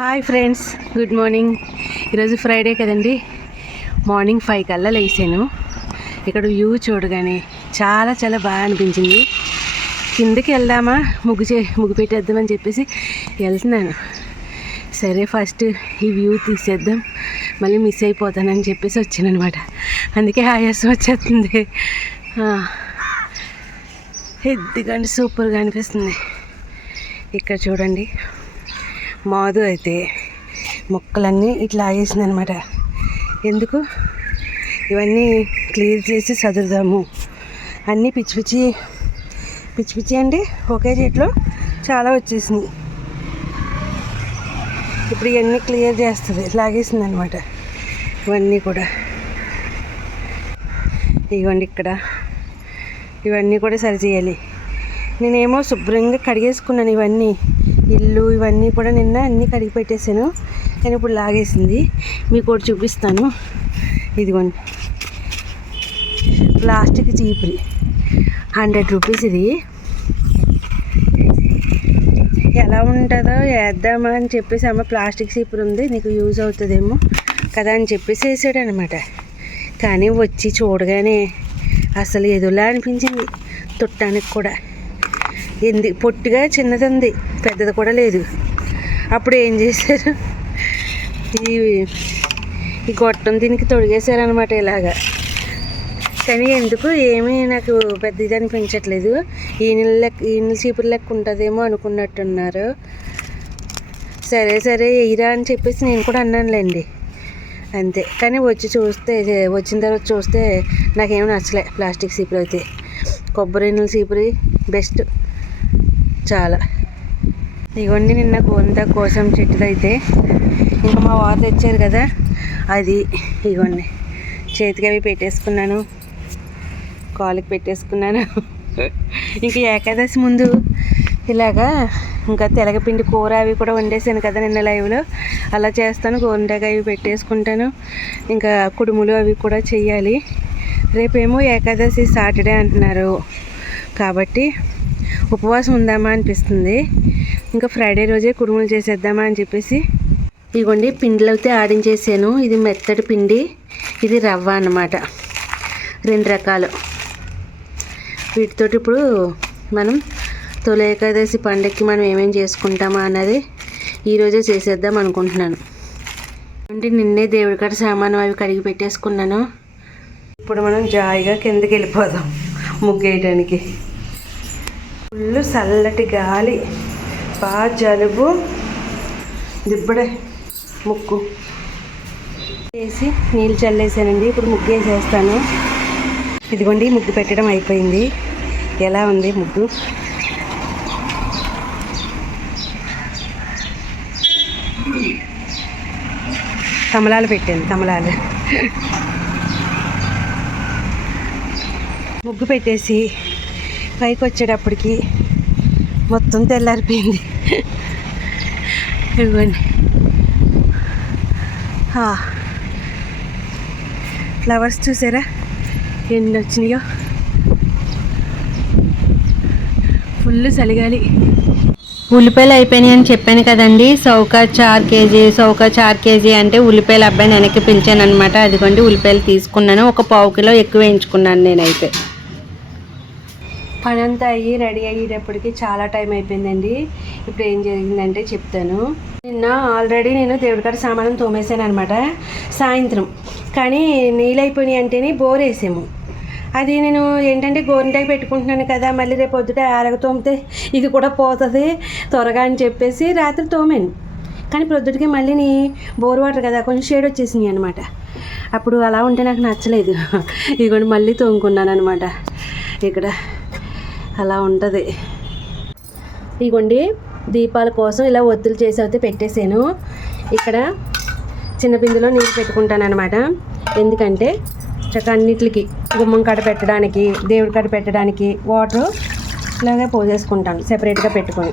Hi friends, good morning. ఈరోజు Friday కదండి. Morning 5 కల్లా లేచాను. ఇక్కడ వ్యూ చూడగానే చాలా చాలా బాగా అనిపించింది. కిందకి వెళ్దామా, ముగ్గు పెట్టేద్దామని చెప్పేసి వెళ్తున్నాను. సరే ఫస్ట్ ఈ వ్యూ తీసేద్దాం, మళ్ళీ మిస్ అయిపోతానని చెప్పేసి వచ్చాను అనమాట. అందుకే ఆయాసం వచ్చేస్తుంది. ఎందుకంటే సూపర్గా అనిపిస్తుంది. ఇక్కడ చూడండి, మాధు అయితే మొక్కలన్నీ ఇట్లా ఆగేసింది అనమాట. ఎందుకు ఇవన్నీ క్లియర్ చేసి చదువుదాము, అన్నీ పిచ్చి పిచ్చి అండి. ఒకే చెట్లో చాలా వచ్చేసినాయి. ఇప్పుడు ఇవన్నీ క్లియర్ చేస్తుంది, లాగేసింది అనమాట. ఇవన్నీ కూడా ఇవ్వండి, ఇక్కడ ఇవన్నీ కూడా సరి చేయాలి. నేనేమో శుభ్రంగా కడిగేసుకున్నాను ఇవన్నీ, ఇల్లు ఇవన్నీ కూడా నిన్న అన్నీ కడిగి పెట్టేశాను. నేను ఇప్పుడు లాగేసింది. మీకు ఒకటి చూపిస్తాను. ఇదిగోండి, ప్లాస్టిక్ చీపురి 100 రూపీస్. ఇది ఎలా ఉంటుందో వేద్దామా అని చెప్పేసి, అమ్మ ప్లాస్టిక్ చీపురు ఉంది, నీకు యూజ్ అవుతుందేమో కదా అని చెప్పేసి వేసాడు అనమాట. కానీ వచ్చి చూడగానే అసలు ఏదోలా అనిపించింది. తుట్టానికి కూడా పొట్టిగా చిన్నది ఉంది, పెద్దది కూడా లేదు. అప్పుడు ఏం చేశారు, ఈ గొట్టం దీనికి తొడిగేశారనమాట ఇలాగా. కానీ ఎందుకు ఏమీ నాకు పెద్ద ఇది అనిపించట్లేదు. ఈనెల చీపురు లెక్క ఉంటుందేమో అనుకున్నట్టున్నారు. సరే ఎయిరా అని చెప్పేసి నేను కూడా అన్నానులేండి, అంతే. కానీ వచ్చిన తర్వాత చూస్తే నాకేమీ నచ్చలే. ప్లాస్టిక్ చీపురు అయితే కొబ్బరి ఎన్నెల చీపురి బెస్ట్ చాలా. ఇవన్నీ నిన్న గోంత కోసం చెట్టుదైతే ఇంకా మా వారు తెచ్చారు కదా, అది ఇవ్వండి. చేతికి అవి పెట్టేసుకున్నాను, కాలుకి పెట్టేసుకున్నాను. ఇంక ఏకాదశి ముందు ఇలాగా ఇంకా తెలగపిండి కూర అవి కూడా వండేసాను కదా నిన్న లైవ్లో, అలా చేస్తాను. గోండాగా అవి పెట్టేసుకుంటాను. ఇంకా కుడుములు అవి కూడా చెయ్యాలి. రేపేమో ఏకాదశి సాటర్డే అంటున్నారు కాబట్టి ఉపవాసం ఉందామా అనిపిస్తుంది. ఇంకా ఫ్రైడే రోజే కుడుములు చేసేద్దామా అని చెప్పేసి ఇదిగోండి, పిండిలు అయితే ఆడించేసాను. ఇది మెత్తటి పిండి, ఇది రవ్వ అన్నమాట. 2 రకాలు. వీటితోటి ఇప్పుడు మనం తొలి ఏకాదశి పండగకి మనం ఏమేం చేసుకుంటామా అన్నది ఈరోజే చేసేద్దాం అనుకుంటున్నాను. అంటే నిన్నే దేవుడి కాడ సామాను అవి కడిగి పెట్టేసుకున్నాను. ఇప్పుడు మనం జాయిగా కిందకి వెళ్ళిపోదాం ముగ్గేయడానికి. ఫుల్ చల్లటి గాలి, బాగా జలుబు దిబ్బడే ముక్కు వేసి నీళ్ళు చల్లేసానండి. ఇప్పుడు ముగ్గు వేసేస్తాను. ఇదిగోండి, ముగ్గు పెట్టడం అయిపోయింది. ఎలా ఉంది ముగ్గు? కమలాలు పెట్టాను, కమలాలు. ముగ్గు పెట్టేసి పైకి వచ్చేటప్పటికి మొత్తం తెల్లారిపోయింది. ఇవ్వండి, ఫ్లవర్స్ చూసారా ఎన్ని వచ్చినాయో. ఫుల్ చలిగాలి. ఉల్లిపాయలు అయిపోయినాయి అని చెప్పాను కదండి. సౌకా 4 కేజీ అంటే ఉల్లిపాయలు అబ్బాయిని వెనక్కి పిలిచాను అనమాట. అదిగోండి, ఉల్లిపాయలు తీసుకున్నాను. ఒక 1/2 కిలో ఎక్కువ వేయించుకున్నాను నేనైతే. పని అంతా అయ్యి రెడీ అయ్యేటప్పటికి చాలా టైం అయిపోయిందండి. ఇప్పుడు ఏం జరిగిందంటే చెప్తాను. నిన్న ఆల్రెడీ నేను దేవుడి కాడ సామానం తోమేసాను అనమాట సాయంత్రం. కానీ నీళ్ళు అయిపోయినాయి అంటేనే బోర్ వేసాము. అది నేను ఏంటంటే గోరింటాకి పెట్టుకుంటున్నాను కదా, మళ్ళీ రేపు పొద్దుట ఆరగ తోమితే ఇది కూడా పోతుంది త్వరగా అని చెప్పేసి రాత్రి తోమాను. కానీ ప్రొద్దుటికి మళ్ళీ బోర్ వాటర్ కదా, కొంచెం షేడ్ వచ్చేసినాయి అనమాట. అప్పుడు అలా ఉంటే నాకు నచ్చలేదు. ఇదిగోండి, మళ్ళీ తోముకున్నాను అనమాట. ఇక్కడ అలా ఉంటుంది. ఇదిగోండి, దీపాల కోసం ఇలా ఒత్తులు చేసి అయితే పెట్టేసాను. ఇక్కడ చిన్న బిందులో నీళ్ళు పెట్టుకుంటాను అనమాట. ఎందుకంటే అన్నిటికి గుమ్మం కాడ పెట్టడానికి, దేవుడి కాడ పెట్టడానికి వాటర్ ఇలాగే పోసేసుకుంటాను సెపరేట్గా పెట్టుకొని.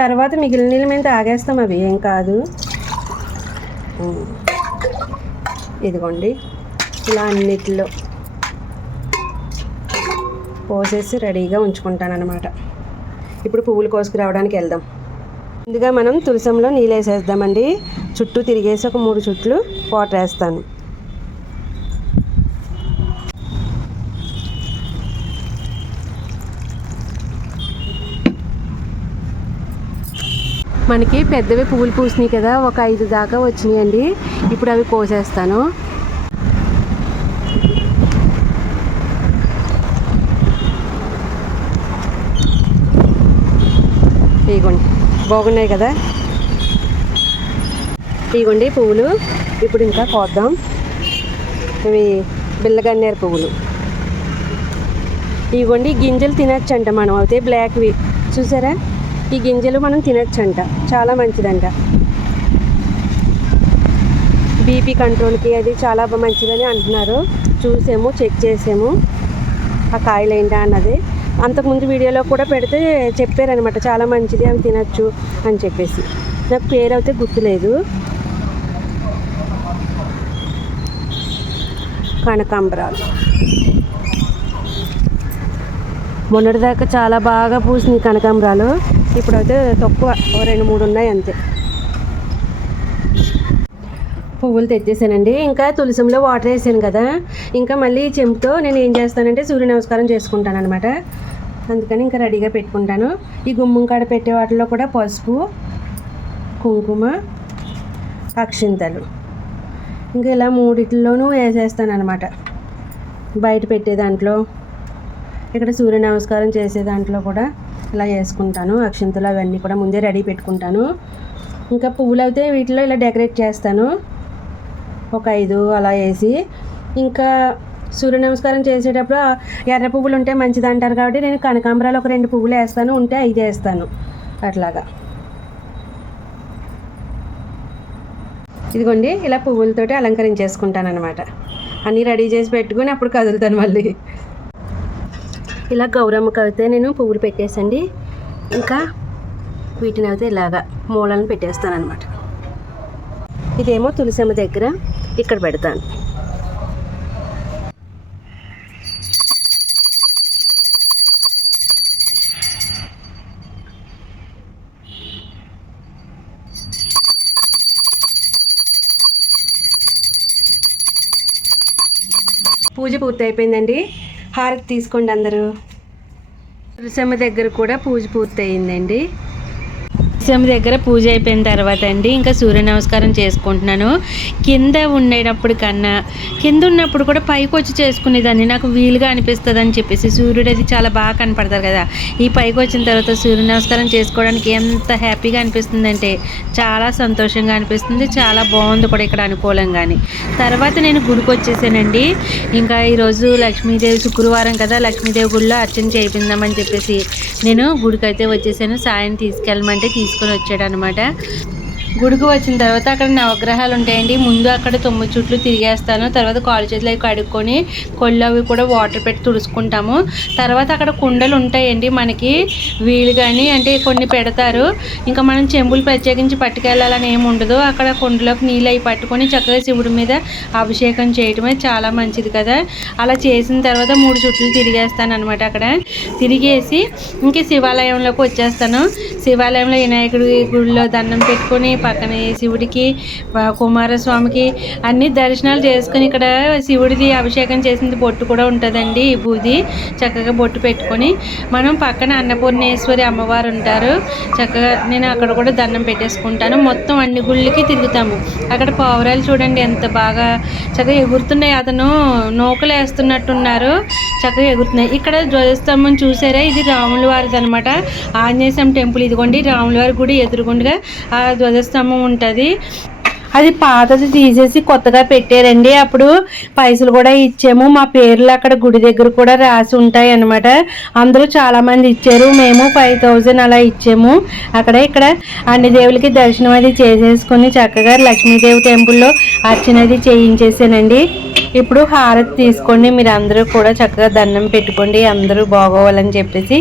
తర్వాత మిగిలిన నీళ్ళు మేము తాగేస్తాం, అవి ఏం కాదు. ఇదిగోండి, ఇలా అన్నిటిలో పోసేసి రెడీగా ఉంచుకుంటాను అనమాట. ఇప్పుడు పువ్వులు కోసుకురావడానికి వెళ్దాం. ముందుగా మనం తులసంలో నీళ్ళు వేసేద్దామండి. చుట్టూ తిరిగేసి ఒక 3 చుట్లు వాటర్ వేస్తాను. మనకి పెద్దవి పువ్వులు పూసినాయి కదా, ఒక 5 దాకా వచ్చినాయండి. ఇప్పుడు అవి కోసేస్తాను. ఇదిగోండి, బాగున్నాయి కదా. ఇదిగోండి పువ్వులు. ఇప్పుడు ఇంకా కోద్దాం. ఇవి బిల్లగన్నేరు పువ్వులు. ఇదిగోండి గింజలు తినచ్చంట మనం. అయితే బ్లాక్వి చూసారా, ఈ గింజలు మనం తినచ్చంట, చాలా మంచిదంట. బీపీ కంట్రోల్కి అది చాలా మంచిదని అంటున్నారు. చూసాము, చెక్ చేసాము ఆ కాయలు ఏంటా అన్నది. అంతకుముందు వీడియోలో కూడా పెడితే చెప్పారనమాట, చాలా మంచిది అవి తినచ్చు అని చెప్పేసి. నాకు పేరు అయితే గుర్తులేదు. కనకాంబరాలు మొన్నటిదాకా చాలా బాగా పూసినాయి కనకాంబరాలు. ఇప్పుడైతే తక్కువ, 2-3 ఉన్నాయి అంతే. పువ్వులు తెచ్చేసానండి. ఇంకా తులసంలో వాటర్ వేసాను కదా, ఇంకా మళ్ళీ చెంపుతో నేను ఏం చేస్తానంటే సూర్య నమస్కారం చేసుకుంటాను అనమాట. అందుకని ఇంకా రెడీగా పెట్టుకుంటాను. ఈ గుమ్మం కాడ పెట్టే వాటిలో కూడా పసుపు, కుంకుమ, అక్షింతలు ఇంకా ఇలా 3 వేసేస్తాను అనమాట. బయట పెట్టే దాంట్లో, ఇక్కడ సూర్య నమస్కారం చేసే దాంట్లో కూడా ఇలా వేసుకుంటాను. అక్షింతలు అవన్నీ కూడా ముందే రెడీ పెట్టుకుంటాను. ఇంకా పువ్వులు అయితే వీటిలో ఇలా డెకరేట్ చేస్తాను, ఒక 5 అలా వేసి. ఇంకా సూర్య నమస్కారం చేసేటప్పుడు ఎర్ర పువ్వులు ఉంటే మంచిది అంటారు కాబట్టి నేను కనకాంబరాలు ఒక 2 పువ్వులు వేస్తాను, ఉంటే 5 వేస్తాను అట్లాగా. ఇదిగోండి ఇలా పువ్వులతోటి అలంకరించేసుకుంటాను అనమాట. అన్నీ రెడీ చేసి పెట్టుకుని అప్పుడు కదులుతాను మళ్ళీ. ఇలా గౌరమ్మకి అయితే నేను పువ్వులు పెట్టేసండి. ఇంకా వీటిని అయితే ఇలాగా మూలను పెట్టేస్తాను అనమాట. ఇదేమో తులసమ్మ దగ్గర ఇక్కడ పెడతాను. పూజ పూర్తి అయిపోయిందండి. హారతి తీసుకోండి అందరూ. తులసమ్మ దగ్గర కూడా పూజ పూర్తి అయిందండి. తులసమ్మ దగ్గర పూజ అయిపోయిన తర్వాత అండి ఇంకా సూర్య నమస్కారం చేసుకుంటున్నాను. కింద ఉండేటప్పుడు కన్నా కింద ఉన్నప్పుడు కూడా పైకి వచ్చి చేసుకునేదాన్ని, నాకు వీలుగా అనిపిస్తుంది అని చెప్పేసి. సూర్యుడు అది చాలా బాగా కనపడతారు కదా, ఈ పైకి వచ్చిన తర్వాత సూర్య నమస్కారం చేసుకోవడానికి ఎంత హ్యాపీగా అనిపిస్తుందంటే చాలా సంతోషంగా అనిపిస్తుంది. చాలా బాగుంది కూడా ఇక్కడ అనుకూలంగాని. తర్వాత నేను గుడికి వచ్చేసానండి. ఇంకా ఈరోజు లక్ష్మీదేవి శుక్రవారం కదా, లక్ష్మీదేవి గుడిలో అర్చన చేయిందామని చెప్పేసి నేను గుడికి అయితే వచ్చేసాను. సాయం తీసుకెళ్ళమంటే తీసుకొని వచ్చాడు అనమాట. గుడికి వచ్చిన తర్వాత అక్కడ నవగ్రహాలు ఉంటాయండి. ముందు అక్కడ 9 చుట్లు తిరిగేస్తాను. తర్వాత కాలు చేతులు అవి కడుక్కొని కొళ్ళు అవి కూడా వాటర్ పెట్టి తుడుచుకుంటాము. తర్వాత అక్కడ కుండలు ఉంటాయండి మనకి వీలు కానీ, అంటే కొన్ని పెడతారు. ఇంకా మనం చెంబులు ప్రత్యేకించి పట్టుకెళ్ళాలని ఏమి ఉండదు. అక్కడ కుండలోకి నీళ్ళు అవి పట్టుకొని చక్కగా శివుడి మీద అభిషేకం చేయటమే చాలా మంచిది కదా. అలా చేసిన తర్వాత 3 చుట్లు తిరిగేస్తాను అనమాట. అక్కడ తిరిగేసి ఇంక శివాలయంలోకి వచ్చేస్తాను. శివాలయంలో వినాయకుడి గుడిలో దండం పెట్టుకొని పక్కనే శివుడికి, కుమారస్వామికి అన్ని దర్శనాలు చేసుకుని, ఇక్కడ శివుడిది అభిషేకం చేసింది బొట్టు కూడా ఉంటుందండి, బూది. చక్కగా బొట్టు పెట్టుకొని మనం పక్కన అన్నపూర్ణేశ్వరి అమ్మవారు ఉంటారు. చక్కగా నేను అక్కడ కూడా దండం పెట్టేసుకుంటాను. మొత్తం అన్ని గుళ్ళకి తిరుగుతాము. అక్కడ పావురాలు చూడండి ఎంత బాగా చక్కగా ఎగురుతున్నాయి. అతను నౌకలు వేస్తున్నట్టున్నారు, చక్కగా ఎగురుతున్నాయి. ఇక్కడ ధ్వజస్తంభం చూసారా, ఇది రాముల వారిది అనమాట. ఆంజనేయ స్వామి టెంపుల్. ఇదిగోండి రాముల వారి గుడి ఎదురుగుండగా ఆ ధ్వజస్తంభం ఉంటుంది. అది పాతది తీసేసి కొత్తగా పెట్టారండి. అప్పుడు పైసలు కూడా ఇచ్చాము. మా పేర్లు అక్కడ గుడి దగ్గర కూడా రాసి ఉంటాయి అన్నమాట. అందరూ చాలామంది ఇచ్చారు. మేము 5000 అలా ఇచ్చాము. ఇక్కడ అన్ని దేవులకి దర్శనం అది చేసేసుకొని చక్కగా లక్ష్మీదేవి టెంపుల్లో అర్చన అది చేయించేసానండి. ఇప్పుడు హారతి తీసుకోండి, మీరు అందరూ కూడా చక్కగా దండం పెట్టుకోండి, అందరూ బాగోవాలని చెప్పేసి.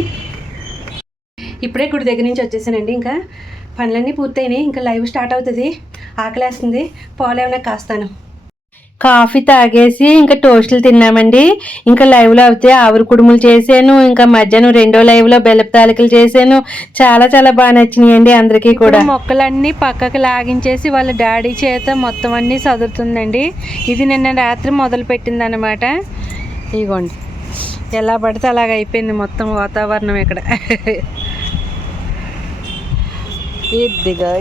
ఇప్పుడే గుడి దగ్గర నుంచి వచ్చేసానండి. ఇంకా పనులన్నీ పూర్తయినాయి. ఇంకా లైవ్ స్టార్ట్ అవుతుంది. ఆకలేస్తుంది, పాలు ఏమైనా కాస్తాను. కాఫీ తాగేసి ఇంకా టోస్టులు తిన్నామండి. ఇంకా లైవ్లో అయితే ఆవిరి కుడుములు చేశాను. ఇంకా మధ్యాహ్నం రెండో లైవ్లో బెల్లపు తాలికలు చేశాను. చాలా చాలా బాగా నచ్చినాయండి అందరికీ కూడా. మొక్కలన్నీ పక్కకి లాగించేసి వాళ్ళ డాడీ చేత మొత్తం అన్నీ చదువుతుందండి. ఇది నిన్న రాత్రి మొదలు పెట్టింది అనమాట. ఇగోండి ఎలా పడితే అలాగ అయిపోయింది మొత్తం వాతావరణం ఇక్కడ. ఇద్దిగో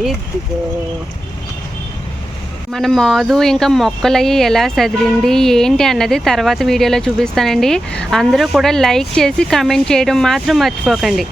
మన మోదు ఇంకా మొక్కలు అయ్యి ఎలా చదివింది ఏంటి అన్నది తర్వాత వీడియోలో చూపిస్తానండి. అందరూ కూడా లైక్ చేసి కామెంట్ చేయడం మాత్రం మర్చిపోకండి.